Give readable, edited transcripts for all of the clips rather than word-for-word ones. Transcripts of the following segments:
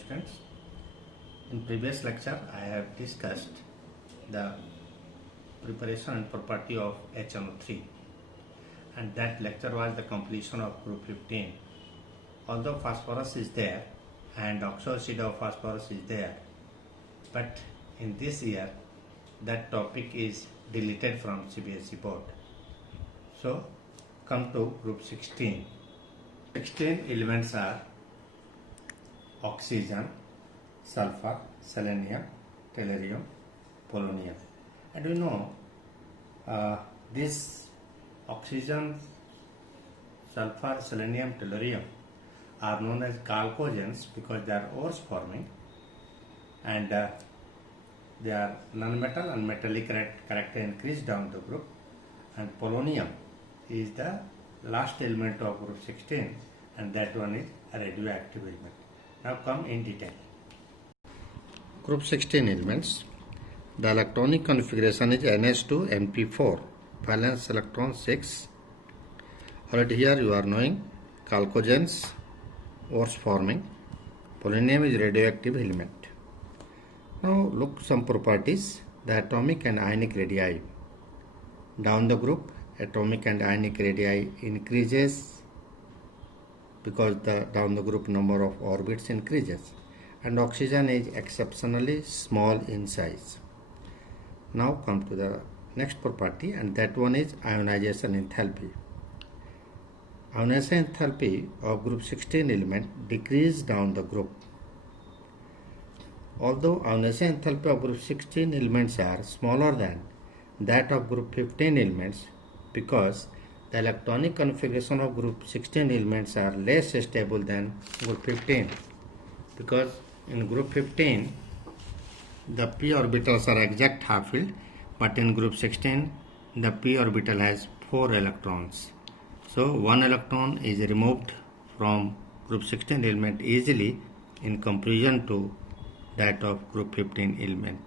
students. In previous lecture I have discussed the preparation and property of HNO3, and that lecture was the completion of group 15. Although phosphorus is there and oxoacid of phosphorus is there, but in this year that topic is deleted from CBSE board. So come to group 16. 16 elements are oxygen, sulfur, selenium, tellurium, polonium. And you know this oxygen, sulfur, selenium, tellurium are known as chalcogens because they are ores forming, and they are non-metal and metallic character increase down the group, and polonium is the last element of group 16, and that one is a radioactive element. Now come in detail. Group 16 elements. The electronic configuration is NH2 Np4, valence electron 6. Already here you are knowing chalcogens, ores forming. Polonium is radioactive element. Now look some properties. The atomic and ionic radii. Down the group, atomic and ionic radii increases because the down the group number of orbits increases, and oxygen is exceptionally small in size. Now come to the next property, and that one is ionization enthalpy. Ionization enthalpy of group 16 element decrease down the group. Although ionization enthalpy of group 16 elements are smaller than that of group 15 elements, because the electronic configuration of group 16 elements are less stable than group 15, because in group 15 the p orbitals are exact half filled, but in group 16 the p orbital has 4 electrons. So one electron is removed from group 16 element easily in comparison to that of group 15 element.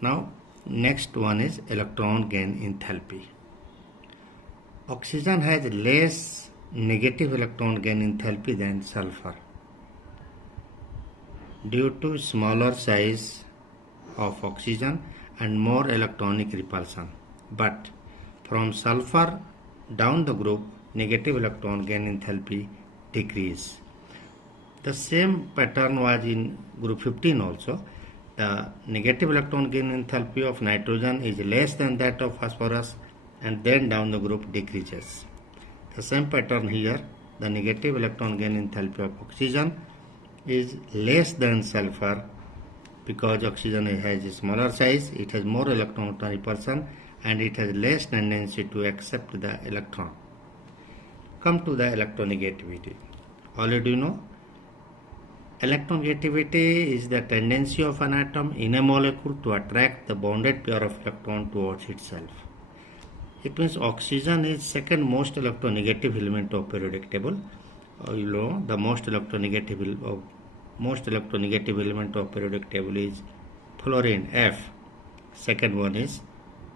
Now next one is electron gain enthalpy. Oxygen has less negative electron gain enthalpy than sulfur due to smaller size of oxygen and more electronic repulsion. But from sulfur down the group, negative electron gain enthalpy decrease. The same pattern was in group 15 also. The negative electron gain enthalpy of nitrogen is less than that of phosphorus, and then down the group decreases. The same pattern here. The negative electron gain enthalpy of oxygen is less than sulfur because oxygen has a smaller size, it has more electron repulsion, and it has less tendency to accept the electron. Come to the electronegativity. Already you know, electronegativity is the tendency of an atom in a molecule to attract the bonded pair of electron towards itself. It means oxygen is second most electronegative element of periodic table. You know, the most electronegative element of periodic table is fluorine F. Second one is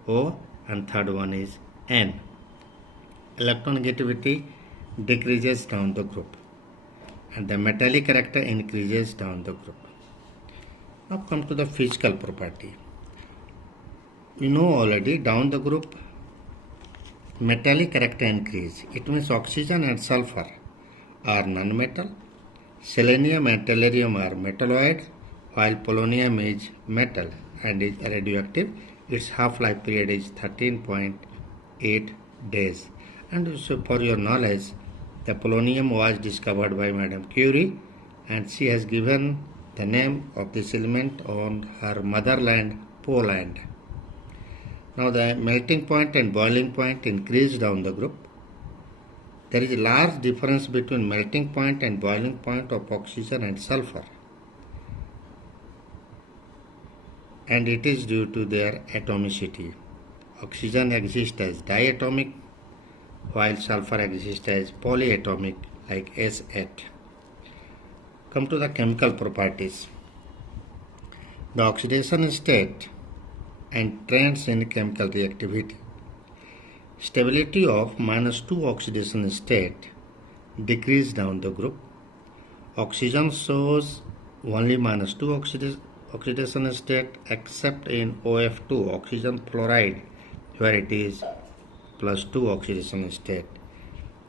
O, and third one is N. Electronegativity decreases down the group, and the metallic character increases down the group. Now come to the physical property. We know already down the group metallic character increase. It means oxygen and sulfur are non-metal, selenium and tellurium are metalloid, while polonium is metal and is radioactive. Its half-life period is 13.8 days. And so for your knowledge, the polonium was discovered by Madame Curie, and she has given the name of this element on her motherland, Poland. Now the melting point and boiling point increase down the group. There is a large difference between melting point and boiling point of oxygen and sulfur, and it is due to their atomicity. Oxygen exists as diatomic, while sulfur exists as polyatomic like S8. Come to the chemical properties. The oxidation state and trends in chemical reactivity. Stability of -2 oxidation state decrease down the group. Oxygen shows only -2 oxidation state, except in OF2 oxygen fluoride, where it is +2 oxidation state.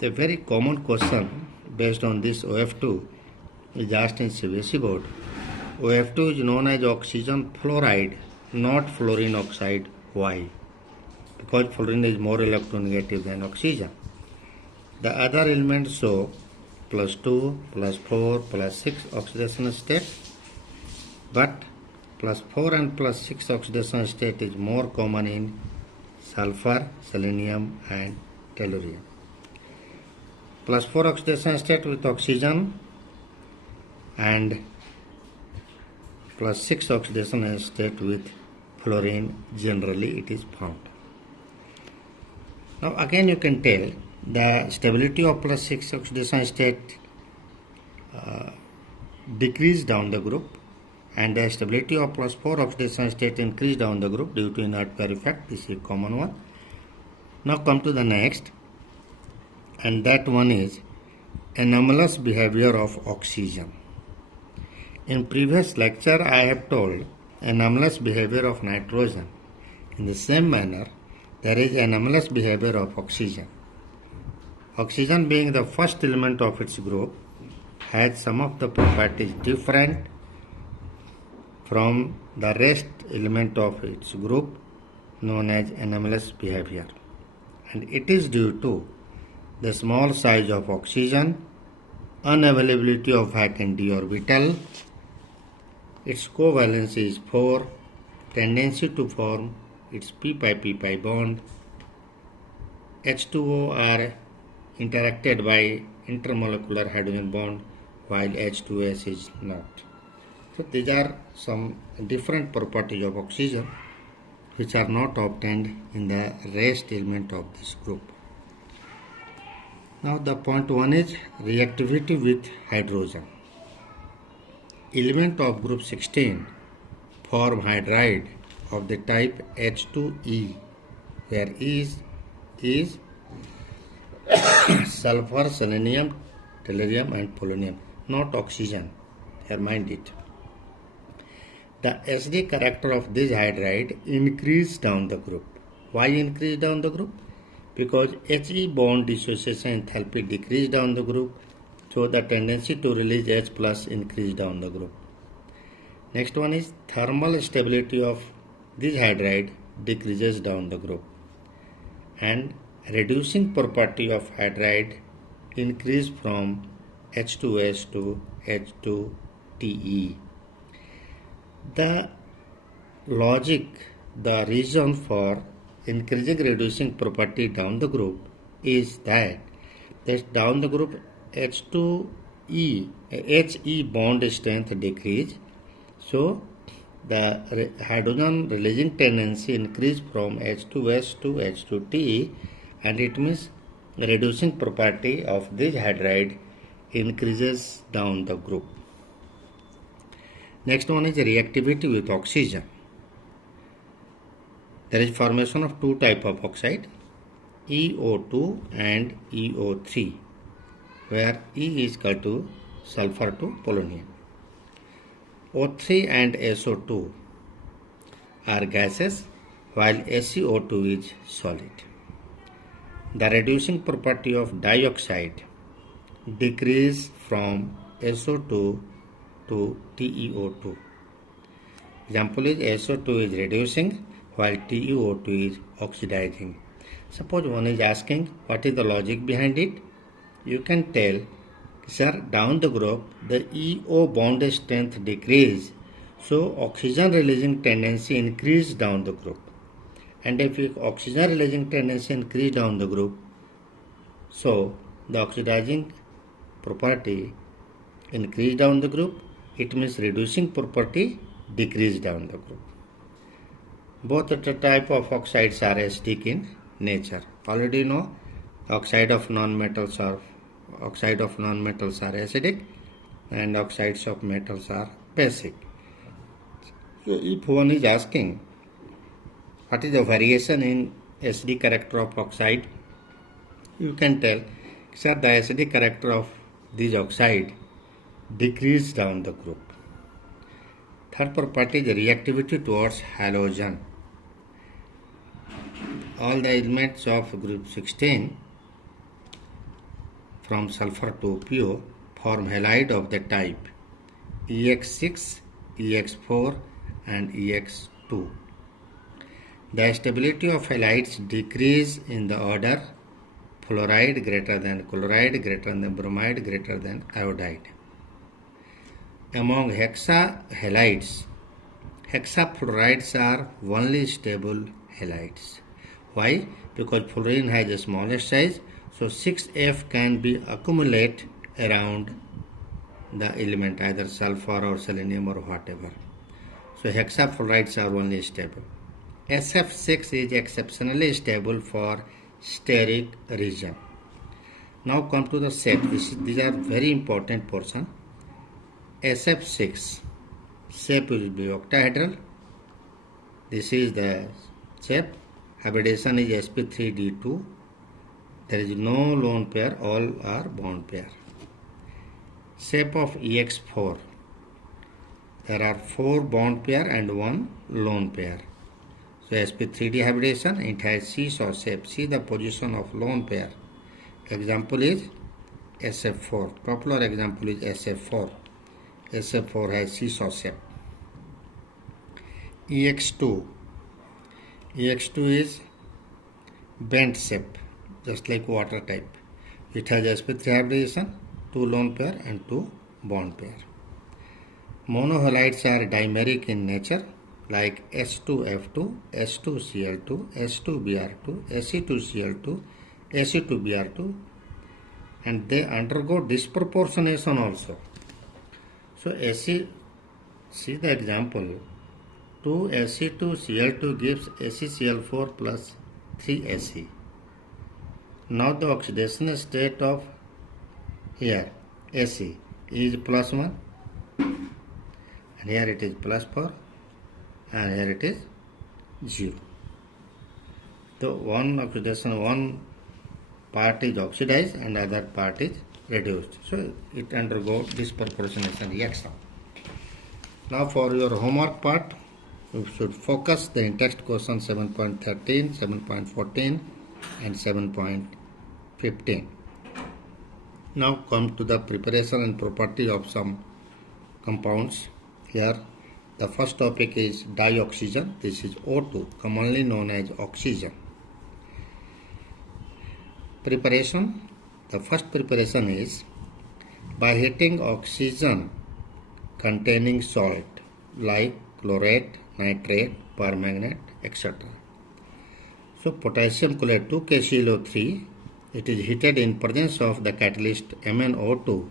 The very common question based on this OF2 is asked in CBSE board. OF2 is known as oxygen fluoride, not fluorine oxide. Why? Because fluorine is more electronegative than oxygen. The other elements show +2, +4, +6 oxidation state, but +4 and +6 oxidation state is more common in sulfur, selenium and tellurium. +4 oxidation state with oxygen and +6 oxidation state with fluorine, generally it is found. Now again you can tell the stability of +6 oxidation state decrease down the group, and the stability of +4 oxidation state increase down the group due to inert pair effect. This is a common one. Now come to the next, and that one is anomalous behavior of oxygen. In previous lecture I have told anomalous behavior of nitrogen. In the same manner there is anomalous behavior of oxygen. Oxygen, being the first element of its group, has some of the properties different from the rest element of its group, known as anomalous behavior, and it is due to the small size of oxygen, unavailability of vacant d orbital, its covalence is 4, tendency to form its p-pi bond, H2O are interacted by intermolecular hydrogen bond while H2S is not. So these are some different properties of oxygen which are not obtained in the rest element of this group. Now the point 1 is reactivity with hydrogen. Element of group 16 form hydride of the type H2E, where E is sulfur, selenium, tellurium and polonium, not oxygen. Mind it. The SD character of this hydride increase down the group. Why increase down the group? Because He bond dissociation enthalpy decrease down the group, so the tendency to release H plus increase down the group. Next one is thermal stability of this hydride decreases down the group, and reducing property of hydride increase from H2S to H2TE. The logic, the reason for increasing reducing property down the group is that down the group H2E, He bond strength decrease, so the hydrogen releasing tendency increase from H2S to H2TE, and it means reducing property of this hydride increases down the group. Next one is reactivity with oxygen. There is formation of two type of oxide, EO2 and EO3, where E is equal to sulfur to polonium. O3 and SO2 are gases, while SiO2 is solid. The reducing property of dioxide decrease from SO2 to TeO2. Example is SO2 is reducing while TeO2 is oxidizing. Suppose one is asking what is the logic behind it. You can tell, sir, down the group the EO bond strength decrease, so oxygen releasing tendency increase down the group. And if oxygen releasing tendency increase down the group, so the oxidizing property increase down the group, it means reducing property decrease down the group. Both the type of oxides are acidic in nature. Already know oxide of non-metals are acidic and oxides of metals are basic. So if one is asking what is the variation in acidic character of oxide, you can tell, sir, the acidic character of this oxide decrease down the group. Third property is reactivity towards halogen. All the elements of group 16 from sulfur to PO form halide of the type EX6, EX4 and EX2. The stability of halides decrease in the order fluoride greater than chloride greater than bromide greater than iodide. Among hexahalides, hexafluorides are only stable halides. Why? Because fluorine has a smaller size, so 6F can be accumulate around the element, either sulfur or selenium or whatever. So hexafluorides are only stable. SF6 is exceptionally stable for steric region. Now come to the shape. These are very important portion. SF6 shape will be octahedral. This is the shape. Hybridization is sp3d2. There is no lone pair, all are bond pair. Shape of EX4. There are 4 bond pair and 1 lone pair. So sp3d hybridization, it has seesaw shape. See the position of lone pair. Example is SF4. Popular example is SF4. SF4 has seesaw shape. EX2. EX2 is bent shape, just like water type. It has sp3 hybridization, 2 lone pair and 2 bond pair. Monohalides are dimeric in nature, like S2F2, S2Cl2, S2Br2, Ac2Cl2, Ac2Br2, and they undergo disproportionation also. So see the example, 2Ac2Cl2 gives AcCl4 plus 3Ac. Now the oxidation state of here Ac is plus 1 and here it is plus 4 and here it is 0. So one part is oxidized and other part is reduced. So it undergoes disproportionation reaction. Now for your homework part, you should focus the in-text question 7.13, 7.14 and 7.15. Now come to the preparation and property of some compounds. Here the first topic is dioxygen. This is O2, commonly known as oxygen. Preparation. The first preparation is by heating oxygen containing salt like chlorate, nitrate, permanganate, etc. So potassium chlorate 2KClO3, it is heated in presence of the catalyst MnO2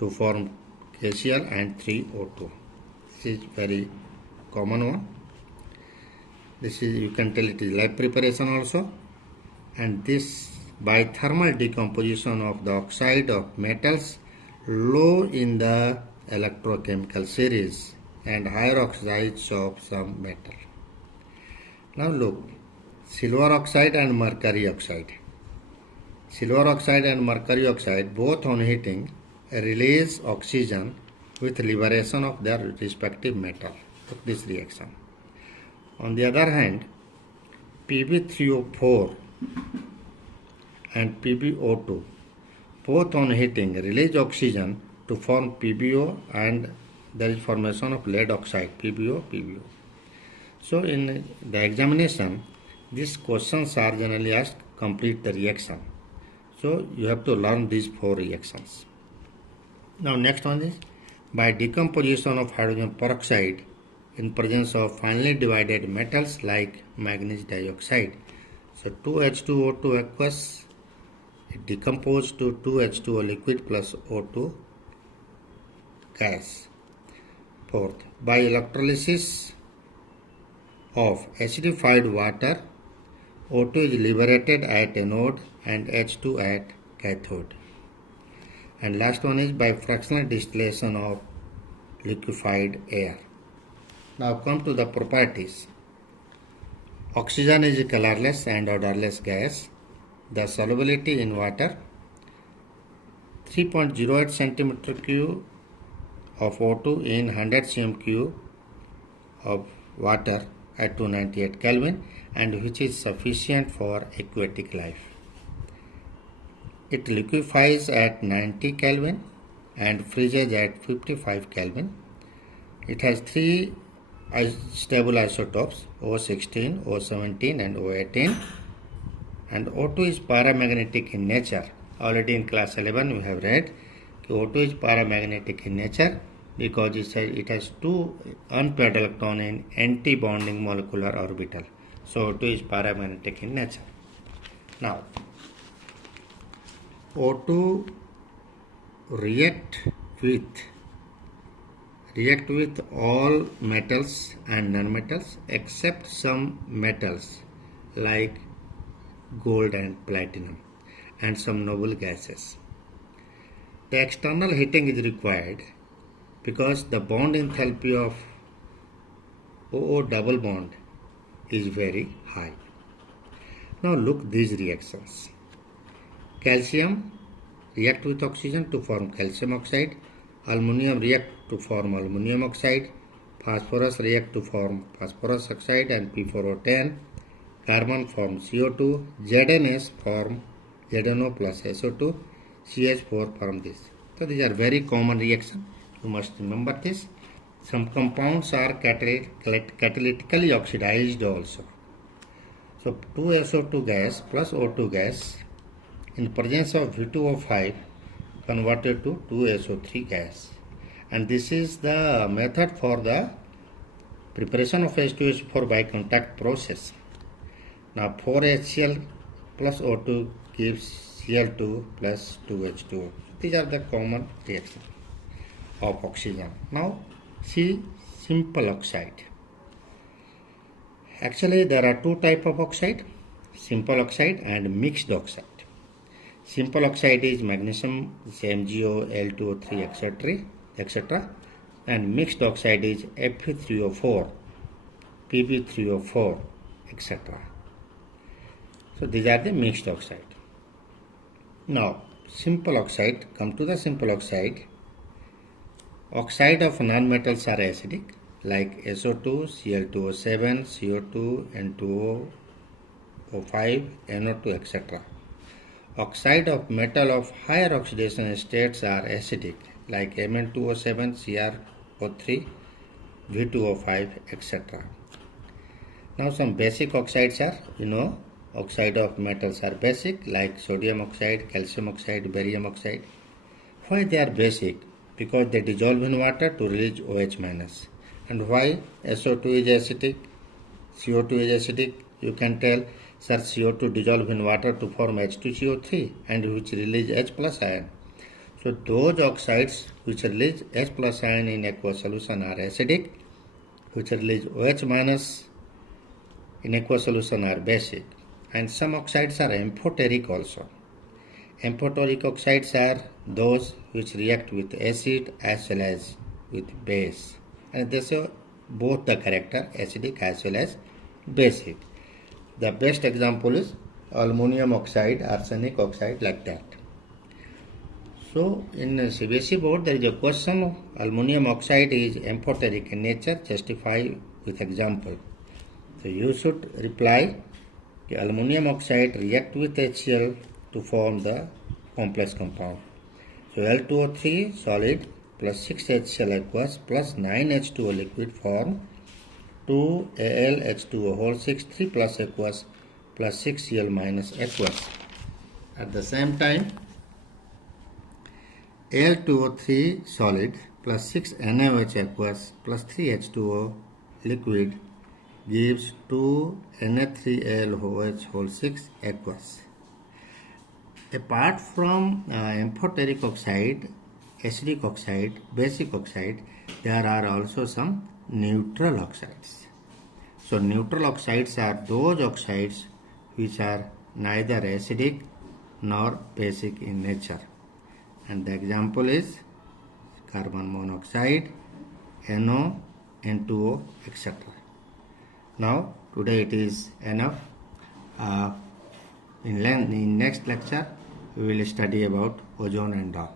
to form KCl and 3O2. This is very common one. This is, you can tell it is live preparation also, and this by thermal decomposition of the oxide of metals low in the electrochemical series and higher oxides of some metal. Now look, silver oxide and mercury oxide. Silver oxide and mercury oxide both on heating release oxygen with liberation of their respective metal. Look this reaction. On the other hand, Pb3O4 and PbO2 both on heating release oxygen to form PbO, and there is formation of lead oxide, PbO. So in the examination, these questions are generally asked, complete the reaction. So you have to learn these 4 reactions. Now next one is by decomposition of hydrogen peroxide in presence of finely divided metals like manganese dioxide. So 2H2O2 aqueous, it decomposed to 2H2O liquid plus O2 gas. Fourth, by electrolysis of acidified water, O2 is liberated at anode and H2 at cathode. And last one is by fractional distillation of liquefied air. Now come to the properties. Oxygen is a colorless and odorless gas. The solubility in water 3.08 cm3 of O2 in 100 cm3 of water at 298 Kelvin, and which is sufficient for aquatic life. It liquefies at 90 Kelvin and freezes at 55 Kelvin. It has three stable isotopes, O16, O17 and O18, and O2 is paramagnetic in nature. Already in class 11 we have read O2 is paramagnetic in nature because it has two unpaired electrons in anti-bonding molecular orbital. So O2 is paramagnetic in nature. Now O2 react with all metals and non-metals except some metals like gold and platinum and some noble gases. The external heating is required because the bond enthalpy of OO double bond is very high. Now look these reactions. Calcium react with oxygen to form calcium oxide. Aluminium react to form aluminium oxide. Phosphorus react to form phosphorus oxide and P4O10. Carbon form CO2. ZNS form ZNO plus SO2. CH4 form this. So these are very common reactions. You must remember this. Some compounds are catalytically oxidized also. So 2SO2 gas plus O2 gas in presence of V2O5 converted to 2SO3 gas, and this is the method for the preparation of H2SO4 by contact process. Now 4HCl plus O2 gives Cl2 plus 2H2O. These are the common reactions of oxygen. Now see simple oxide. Actually there are two types of oxide, simple oxide and mixed oxide. Simple oxide is magnesium, MgO, L2O3, etc. And mixed oxide is Fe3O4, Pb3O4, etc. So these are the mixed oxide. Now simple oxide, come to the simple oxide. Oxide of non-metals are acidic like SO2, Cl2O7, CO2, N2O, O5, NO2, etc. Oxide of metal of higher oxidation states are acidic like Mn2O7, CrO3, V2O5, etc. Now some basic oxides are, oxide of metals are basic like sodium oxide, calcium oxide, barium oxide. Why they are basic? Because they dissolve in water to release OH-. And why SO2 is acidic, CO2 is acidic? You can tell, sir, CO2 dissolve in water to form H2CO3 and which release H plus ion. So those oxides which release H plus ion in aqueous solution are acidic, which release OH- in aqueous solution are basic. And some oxides are amphoteric also. Amphoteric oxides are those which react with acid as well as with base. And they show both the character acidic as well as basic. The best example is aluminum oxide, arsenic oxide, like that. So in CBSE board there is a question of aluminum oxide is amphoteric in nature, justify with example. So you should reply aluminum oxide react with HCl to form the complex compound. So L2O3 solid plus 6HCl aqueous plus 9H2O liquid form 2AlH2O whole 6 3 plus aqueous plus 6Cl minus aqueous. At the same time Al2O3 solid plus 6 NaOH aqueous plus 3H2O liquid gives 2 Na3AlOH whole 6 aqueous. Apart from amphoteric oxide, acidic oxide, basic oxide, there are also some neutral oxides. So neutral oxides are those oxides which are neither acidic nor basic in nature. And the example is carbon monoxide, NO, N2O, etc. Now today it is enough. In next lecture we will study about ozone and all.